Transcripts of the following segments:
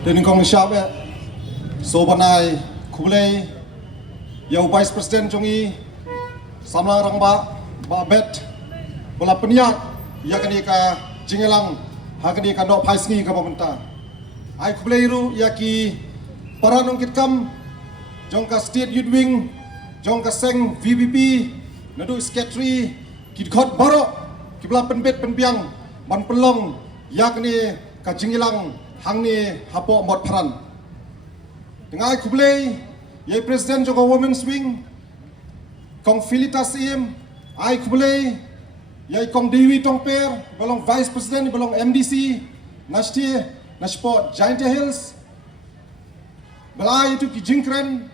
Dengan kong siap so banai kublai yau Vice President jongi samlang rang ba bet bola peniak ya kani ka jingelang ha kani ka dok paisngi ka pementa ai kublai ru ya ki para nong kit kam jong ka state youth wing jong ka seng VBP nadu secretary kit khot baro kibla penbet penbiang ban pelong ya kani ka jingelang hang ni hapo mot paran dengan kublai yai Presiden Joko Women's Wing kong Filitas im ai kublai yai kong Dewi Tongper belong Vice President belong MDC nasti naspo Giant Hills belai itu ki jingkren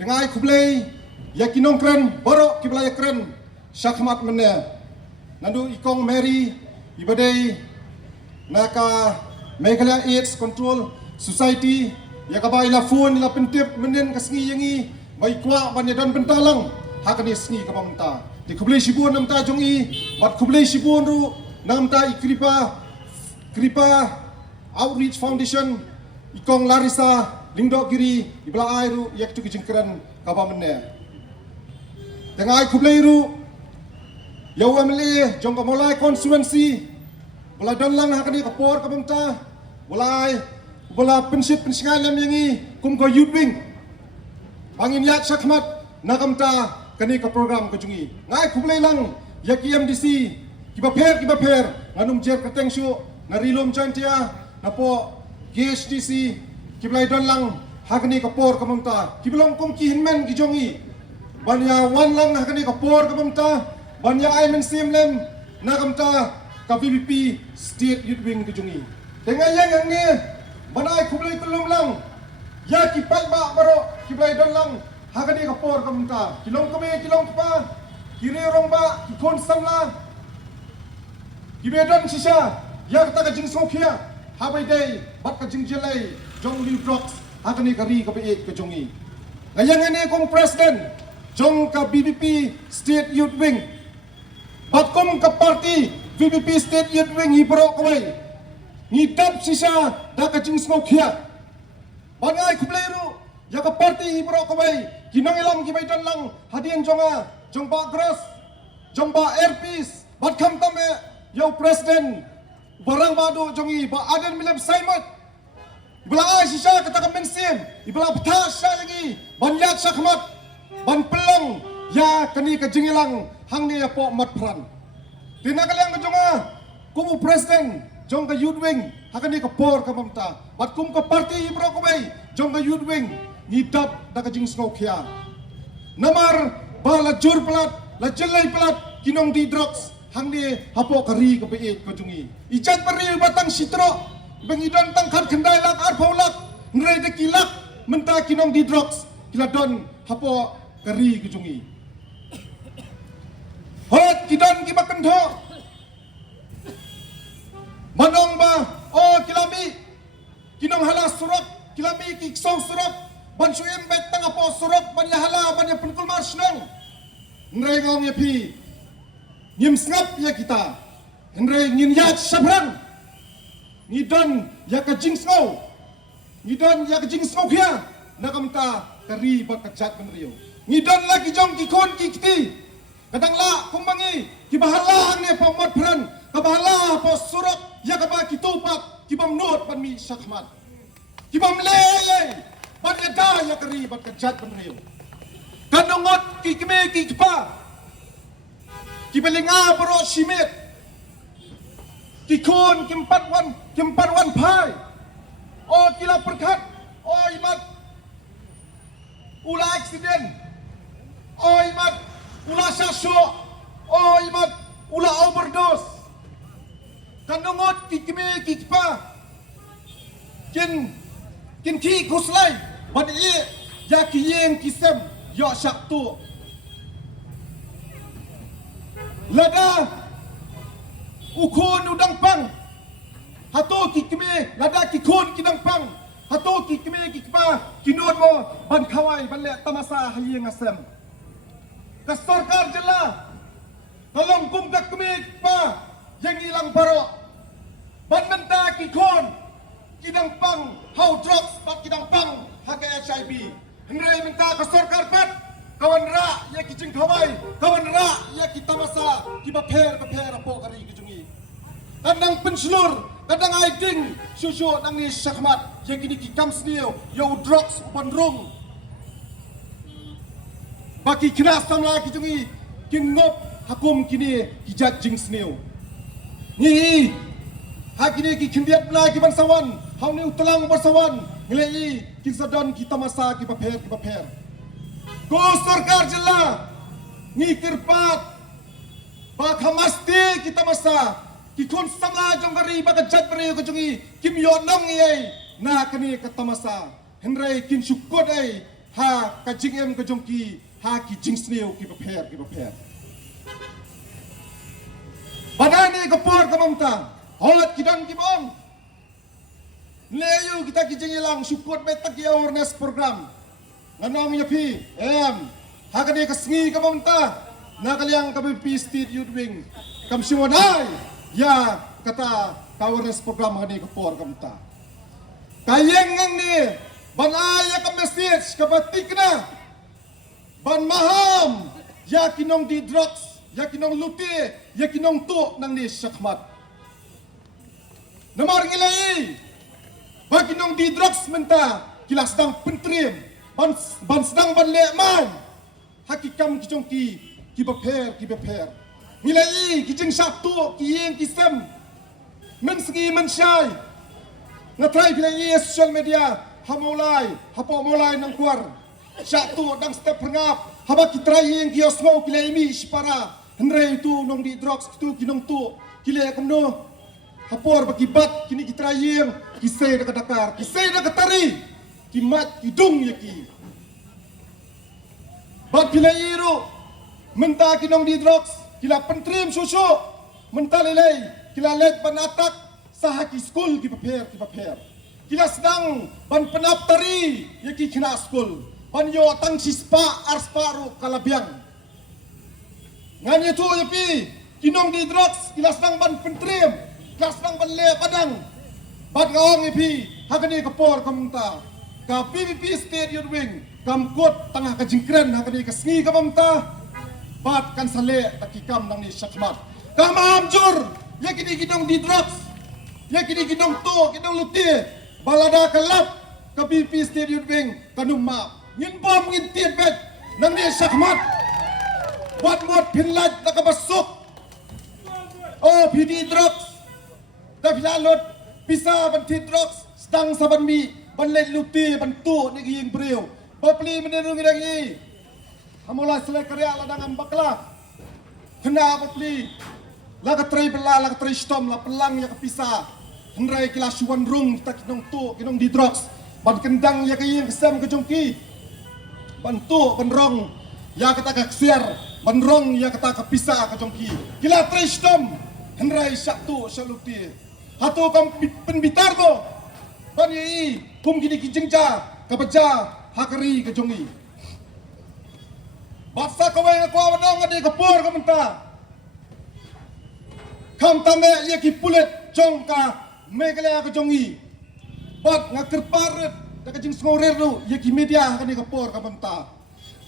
dengan kublai ya kinong kren borok ki belai kren syakmat menne nandu ikong Mary ibadai naka Meghalaya AIDS Control Society ya kabai la phone la pentip menen kasngi yangi bai kwa ban dan bentalang hakani sngi ka pamta di kublai sibun namta jongi bat kublai sibun ru namta kripa Outreach Foundation ikong Larissa Lingdok Giri ibla airu yak tu kijengkeran ka pamne dengan kublai ru yau amle jong ka molai constituency bola donlang hakani ka por ka pamta bola pensingan yang yangi kum ko youth wing bangin yak sakmat nakamta kani ka program ko jungi ngai kublai lang yak MDC kiba per nganum jer kateng syu narilom chantia napo GHDC kiblai don lang hakani ka por ka mamta kiblong kum ki hinmen ki jongi banya wan lang hakani ka por ka mamta banya ai men simlem nakamta ka VBP state youth wing ki jungi dengan yang ni banai kublai kelum lang ya kipai ba baro kiblai don lang hakani ka por ka munta kilong pa kiri rong ba kikon samla kibedon sisa ya kata ka jing sokia habai dai bat ka jing jelai jong liu drugs hakani ka ri ka be ka jongi ngayang ni kong president jong ka BBP state youth wing bat kom ka party VBP state youth wing hibro kawai ngidap sisa da ka jing smokia bangai kublairu ya ka party hibro kawai kinong ilam ki baitan lang hadian jongba gross jongba airpiece bat kham tame yo president barang badu jongi ba aden milam saimat ibla ai sisa kata ka mensim ibla pthas sa lagi banyak sakmat ban pelong ya kani ka jingilang hang ni apo mat pran tinakalang ka jonga kumu president jong ka youth wing hakani ka por ka mamta bat kum ka party ibro ko bay jong ka youth wing ngidap da ka jing smokia namar bala jur plat la jelai plat kinong di drugs hang ni hapo kari ka be ko jungi ijat pari batang sitro bengidon tang khat khandai lak ar pholak ngrei de kilak menta kinong di drugs kiladon hapo kari ka jungi hot kidon ki bakandho manong ba kilami kinong hala surok kilami ki song surok ban suem bet tang apo surok ban ya hala ban ya penkul marsnong ngrei ngong ya pi nyim snap ya kita ngrei ngin ya sabrang ngidon ya ka jing snow ngidon ya ka jing snow kia nakamta kari ba kachat benrio ngidon lagi jong ki kon ki kiti kadang la kumbangi ki bahala ne pa mot pran kabahala po surok ya kaba kitupak kibam not pan mi sakmat kibam lele ban ada ya kari ban kejat benrio kanongot kikme kikpa kibelinga bro simet kikon kimpat wan pai kila perkat imat ula accident imat ula sasyo imat ula overdose kanongot kikme kikpa kin ki kuslai ban ya kiyeng kisem yo saktu lada ukun udang pang hato kikme lada kikun kidang pang hato kikme kikpa kinod mo ban khawai ban le tamasa hayeng asem ka sarkar jela tolong kum kikme kikpa yang ilang baro ban menta kikon kidang pang how drugs bat kidang pang hak HIV henry minta ke sorkar pat kawan ra ya kijing kawai kawan ra ya kita masa kibaper apo kari kijungi kadang penselur kadang aiding susu nang ni sakmat yang kini kikam sniu yo drugs bandrung baki kira samla kijungi kingop hakum kini kijat jing sniu ni hakini ki kindiat na ki bansawan hauni utelang bansawan ngelei ki sadon kita masa ki paper ko sarkar jilla ni kirpat ba khamasti kita masa ki kon sanga jongari ba kajat pre ko jungi kim yo nong ye na kani kata masa henrai kin syukot ai ha ka jingem ko jongki ha ki jingsneu ki paper badani ko por ka mamta holat kidan kibong leyu kita kijing ilang support betak ya awareness program nganong yapi hakani kasngi ka mamta nakaliang kami state youth wing kam siwanay ya kata awareness program hani ko por kamta kayeng ngang ni banaya ka message ka batik na ban maham ya kinong di drugs ya kinong luti ya kinong to nang ni sakmat Namar ngilai bagi nong di drugs menta kilas sedang pentrim ban sedang ban lekman hakikam kijong ki beper ngilai kijeng satu kiyeng kisem men segi men syai ngatrai bilai social media hamulai hapo mulai nang kuar satu dang step pengap haba kitrai yang kios mau kilai mi sipara henre itu nong di drugs tu kinong tu kilai kamno hapor bakibat kini kita yang kisai dak dakar kisai dak tari kimat kidung yaki bat pilairu menta kinong di drugs kila pentrim susu menta lelai kila let ban atak sahaki school ki paper kila sedang ban penap tari yaki kina school ban yo tang sispa arsparu kalabiang nganya tu yapi kinong di drugs kila sedang ban pentrim kasang banle padang bat gaong ipi hakani kapor kamta ka PVP state youth wing kam kot tengah ka jingkren hakani ka sngi ka mamta bat kan sale takikam nang ni sakmat kam amjur ya kini gidong di drugs ya kini gidong to gidong luti balada kalap ka PVP state youth wing kanumma ngin bom ngin tiet bet nang ni sakmat bat mot pinlat nakabasok oh PD drugs tapi lalot bisa banti drugs sedang saban mi banlet luti bantu ni ging breu bapli menenungi lagi hamula selek karya ladang ambakla kena bapli laga trai bela laga trai stom la pelang ya kepisa hendrai kila suwan rung kita kinong tu kinong di drugs ban kendang ya kayeng kesem kejongki bantu benrong ya kata kaksiar benrong ya kata kepisa kejongki kila trai stom hendrai satu saluti Hatu kam penbitar ko ban yi kum gini kijengja kabaja hakari kejongi baksa kawai ngakwa wanong ngade kapur kamenta kam tame ye ki pulet jongka megalea kejongi bat ngakirparet da kejing sngorer ru ye ki media ngade kapur kamenta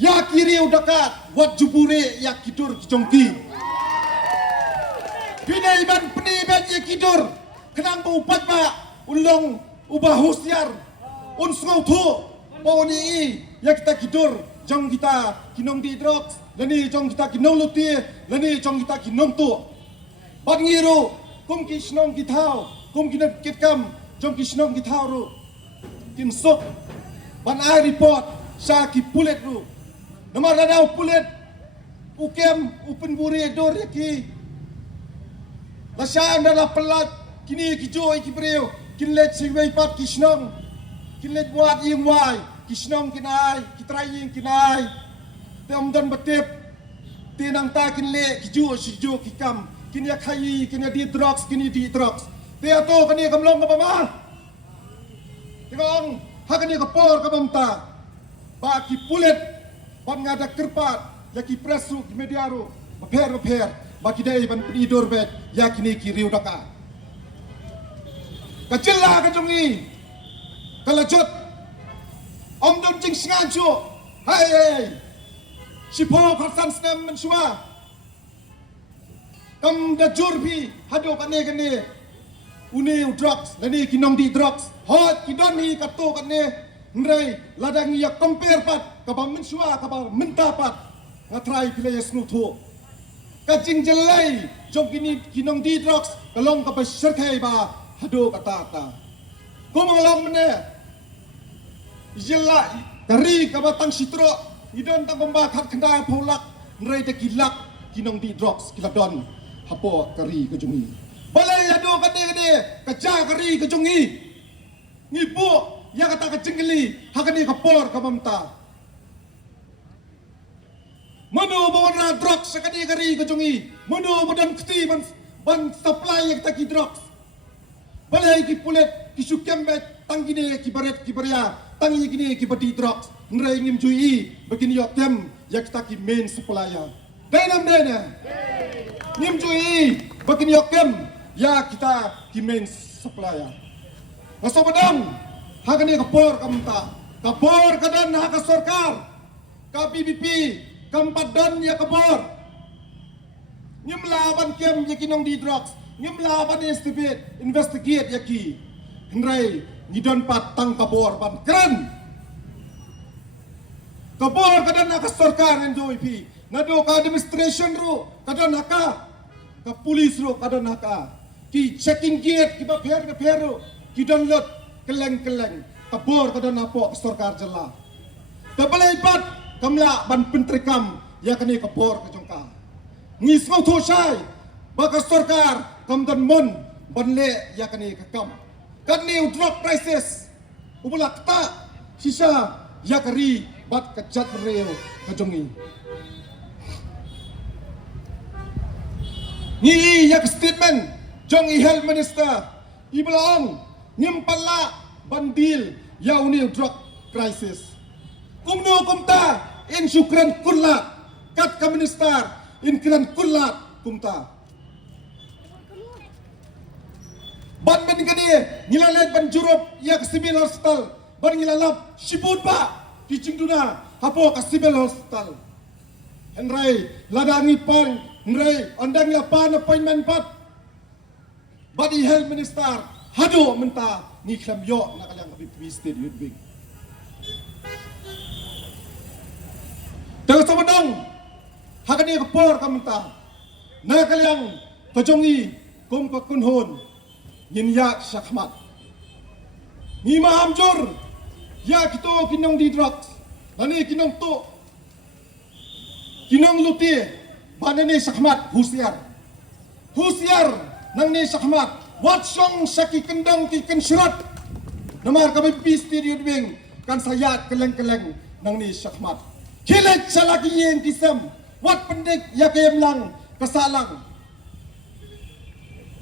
ya kiri udakat wat jubure ya kidur kejongki pinai ban peniban ye kidur kenang upat ba ulong ubah husyar unsngau tu pawani ya kita kidur jong kita kinong di drugs lani jong kita kinong luti lani jong kita kinong tu bat ngiru kum ki snong kitau kum kinap kitkam jong ki snong kitau ru kin sok ban ai report sa ki pulet ru nomor radau pulet ukem upen buri dor ki lasyan dalam pelat kini kijo iki breu kinlet siwei pat kisnong kinlet buat ying wai kisnong kinai kitraying kinai temdan betep tinang ta kinle kijo sijo kikam kinya khai kinya di drugs kini di drugs te ato kani kamlong ka mama tingong hakani ka por ka bamta ba ki pulet pan ngada kerpat ya ki presu ki mediaru baper ba ki dai ban pidor bet ya kini ki riu daka kajela kajongi kalajut om dun jing singajo hai sipo kharsan snem mensua kam da jurbi hado kane kane une drugs lani kinong di drugs hot kidoni kato kane nrai ladang ya compare pat kabam mensua kabam mentapat ngatrai pilih snutho kajing jelai jong kini kinong di drugs kalong ka beserkai ba hado kata komolong mene jela dari ka batang sitro idon ta gomba khat khanda pholak nrai te kilak kinong di drugs kiladon hapo kari kejungi balai hado kade kaja kari kejungi ngibu ya kata kejengli hakani kapor kamamta mano bawana drugs sakadi kari kejungi mano badan kti ban supply yang taki drugs balai ki pulet ki sukembet tangine ki baret ki baria tangi gini ki badi drugs nrai ngim jui begini yotem yak taki main supplier denam dena ngim jui begini yotem ya kita ki main supplier ngaso badang hakani kapor kamta kapor kadan hak sarkar ka BBP kampat dan ya kapor ngim laban kem yakinong di drugs ngim laban investigate yaki nrai ngidon patang kapor ban keren kapor kadan hak sarkar enjoy pi ngado ka administration ro kadan haka ka police ro kadan haka ki checking gate ki ba pher ro ki download keleng kapor kadan apo sarkar jela tabalai pat kamla ban pentrikam ya kani kapor kejongka ngisngau thosai baka sarkar kamdan mon banle ya kani kakam kani drug prices ubulak ta sisa ya kari bat kejat reo kejongi ni yak statement jong i health minister iblaong nimpala bandil ya uni drug crisis kumno kumta in syukran kullat kat ka minister in kran kullat kumta ban ben kani ngilalet ban jurup ya civil hospital ban ngilalap sibut ba kicingduna hapo ka civil hospital henrai ladangi pan henrai andang ya pan appointment pat badi health minister hado menta ni klam yo nakalang BBP state youth wing Tengah sabadang hakani kapor kamenta nakalang kajongi kum kakunhon nyinya syakmat ni mahamjur ya kito kinong di drugs lani kinong to kinong luti banane syakmat husiar nang ni syakmat watsong saki kendang ki kensurat namar kami pisti di udwing kan sayat keleng nang ni syakmat kilet salaki yang kisam wat pendik ya kayam lang kasalang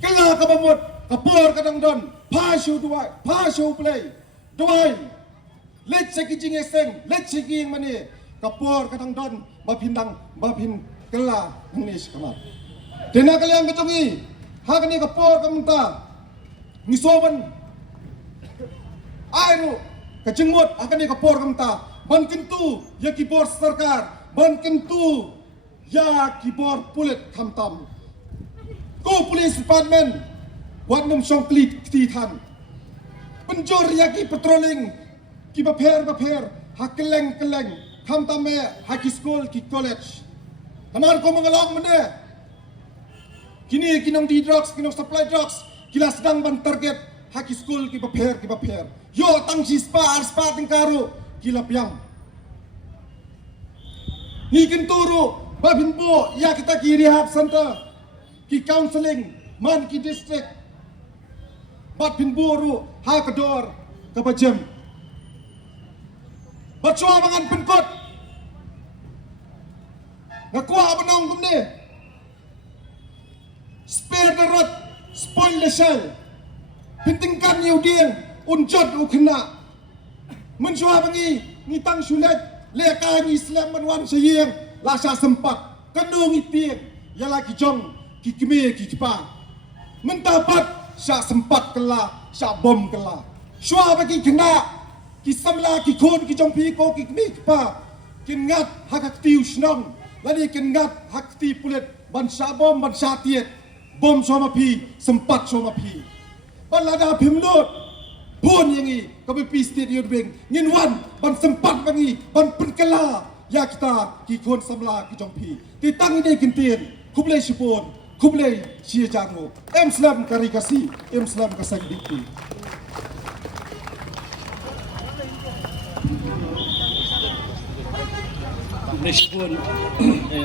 kala kabamot kapor kadang don pasyu play duai let saki jing eseng let saki yang mani kapor kadang don bapin kala nang ni syakmat dena kalian kejongi hakani kapor kamta nisoban airu kejengmut hakani kapor kamta ban kentu ya kibor sarkar ban kentu ya kibor pulit kamtam ko police department wat num song klit titan penjor ya ki patrolling ki baper hakeleng kamtam me haki school ki college kamar ko mengalong mene kini kinong di drugs kinong supply drugs kila sedang ban target haki school ki baper yo tang sispa arspa tingkaru kila piang ni kenturu babin bo ya kita ki rehab center ki counseling man ki district babin boru ha kedor ke bajem bacua mangan penkot ngakua benong kumne spare the rod spoil the shell pintingkan yudian unjot ukna mensua bangi ni tang sulet leka ni Islam menwan sayang lasa sempat kendung itir ya lagi jong ki kime ki kipa mentapat syak sempat kela, syak bom kela. Syua bagi kena, ki samla ki kun ki jongpi ko ki mi pa, kin ngat hak tiu snong, lani kin ngat hak ti pulet ban syak bom ban syak tiet, bom sama pi, sempat sama pi. Ban lada pimdot, pun yang ni kami pi state yudbeng, ngin wan ban sempat bangi, ban penkela, ya kita ki kun samla ki jongpi. Ti tang ini kintin, kublai sipon. Kublai sia jango, Islam karikasi, Islam kasang dikti. Meskipun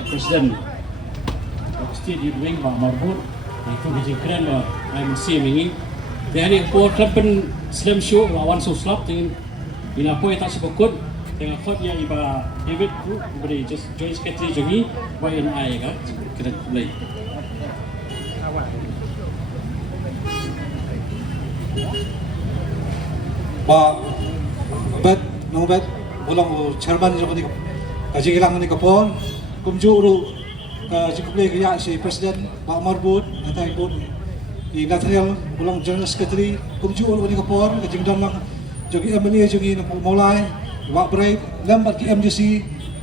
Presiden State Yudwing Pak Marbut itu dijadikan MC ini, dari Portland Slam Show lawan Suslap dengan apa yang tak sebut dengan kot yang iba David tu beri join sekretari jadi YNI kan kena mulai. Pak Bet, nung Bet, ulang chairman jo kaniko. Kaji ilang kaniko po, kumjuro jikuplay kaya si President Pak Marbut, natay po, Nathaniel, ulang General Secretary, kumjuro kaniko po, kajing dalang jogi MLA jogi nang pumulay, Pak Brave, lambat ki MDC,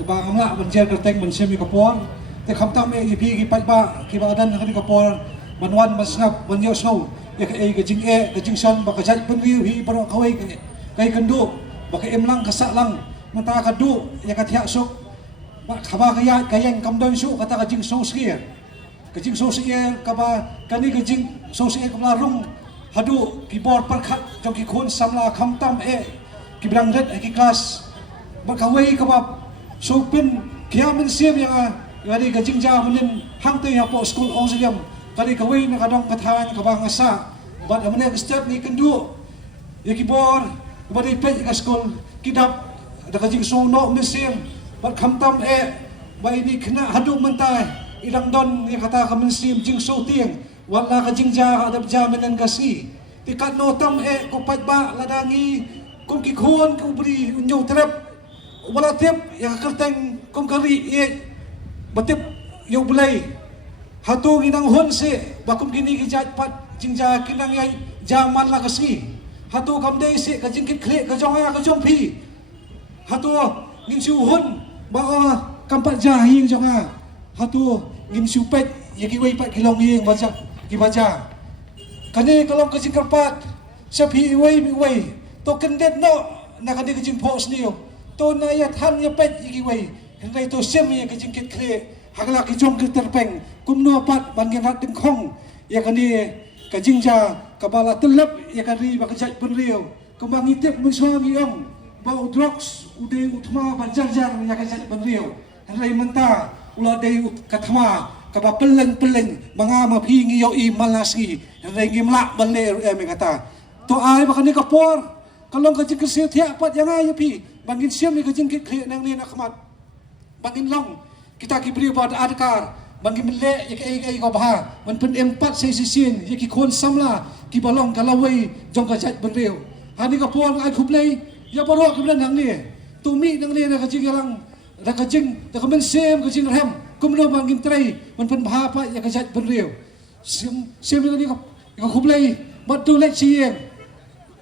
Pak Amla, Banjer Kerteng, Bansemi ko po, te kamtam EP ki pa ki badan kaniko po, manwan masngap, manyo snow. Ya kajing son baka jat penriu hi para kawai kay kando baka imlang kasak lang mata kadu ya katya sok bak khaba kaya kayang kamdon su kata kajing sosier kaba kani kajing sosier kamla rung hadu keyboard perkhat jong ki khon samla khamtam ki bilang red ki kelas bakawai kaba sopin kiamen siam yang ngadi kajing ja munin hangte ya po school osiam kali kawai na kadang katahan kabang asa bat amne step ni kendu ya kibor bari pej ka school kidap da kajing sono mesim bat khamtam bai ni kena hadu mentai ilang don ya kata ka mesim jing so tieng wala kajing ja adap ja menen kasi tikat notam ko pat ba ladangi kum ki khon ku bri unyo trap wala tip ya kerteng kum kari batip yo bulai hatu ginang honse bakum gini kijat pat jingja kinang yai jaman la kasi hatu kamdei se kajingkit khle kajong kajong pi hatu ngin su hon ba kampat jahing jonga hatu ngin su pet yaki wei pat kilong yeng baca ki baca kane kalong kajing karpat sapi wei to kendet no na kane kajing pos niyo to na ya than ya pet yaki wei hentai to sem ya kajingkit khle hagla ki jong ki terpeng kumno pat bangin hat ding khong ya kani kajingja kabala telap ya kani bakajat penriu kembang itip mensuami ong bau drugs ude utma banjarjar ya kajat penriu hentai menta ula dei kathama kaba peleng mangama phingi yo i malasi hentai ngimla balle me kata to ai bakani kapor kalong kajing kesia thia pat yang ai pi bangin siam ni kajing ki nang ni nak mat bangin long kita kibri pada adkar bagi melek ya kai ko bah man pen empat sai sisin ya ki khon samla ki balong kalawai jong ka jat benreu hani ka pon ai khuplei ya baro ki blan hang ni tumi nang ni na ka jing lang da ka jing da ka men sem ka jing ram kumno bangin trai man pen bha pa ya ka jat benreu sem ni ka khuplei mat tu lek sieng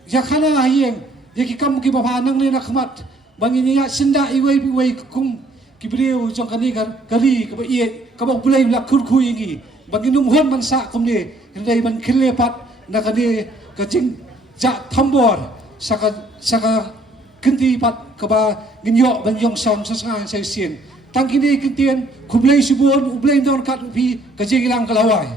ya khana hieng ya ki kam ki ba nang ni na khmat bangin ya sinda iwei wei kum kibriu jong kani kari kaba iye kaba bulai la kurku ingi banginum hon man sa kumne hendai man khile pat na kani kajing ja thambor saka kinti pat kaba ginyo ban yong sam sasanga sai sien tangkini kintien kublai sibon ublai don kat pi kajing ilang kalawai